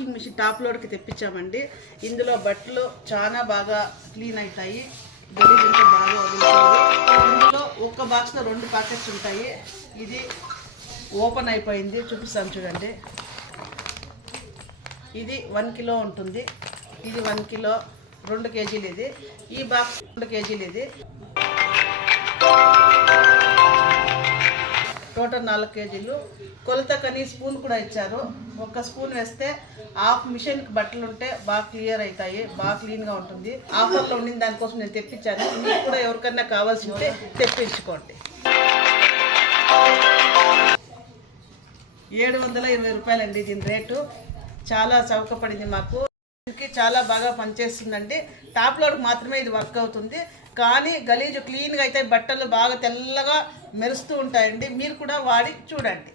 Washing machine top లోడ్కి తెప్పించామండి. ఇందులో బట్టలు చాలా బాగా క్లీన్ అవుతాయి, గలీజంతా బాగా వదులుతుంది. ఇందులో ఒక బాక్స్లో 2 ప్యాకెట్స్ ఉంటాయి. ఇది ఓపెన్ అయిపోయింది, చూపిస్తాను చూడండి. ఇది 1 కిలో ఉంటుంది. ఇది 1 కిలో, 2 కేజీలు ఇది. ఈ బాక్స్ 2 కేజీలు ఇది. టోటల్ 4 కేజీలు. కొలతకని స్పూన్ కూడా ఇచ్చారు. 1 స్పూన్ వేస్తే హాఫ్ మిషన్కి బట్టలు ఉంటే బాగా క్లియర్ అవుతాయి, బాగా క్లీన్గా ఉంటుంది. ఆఫర్లో ఉండిన దానికోసం నేను తెప్పించాను. మీకు కూడా ఎవరికైనా కావాల్సి ఉంటే తెప్పించుకోండి. 720 రూపాయలండి దీని రేటు. చాలా చౌకపడింది మాకు. చాలా బాగా పనిచేస్తుందండి. టాప్ లోడ్కి మాత్రమే ఇది వర్క్ అవుతుంది, కానీ గలీజు క్లీన్గా అయితే బట్టలు బాగా తెల్లగా మెరుస్తూ ఉంటాయండి. మీరు కూడా వాడి చూడండి.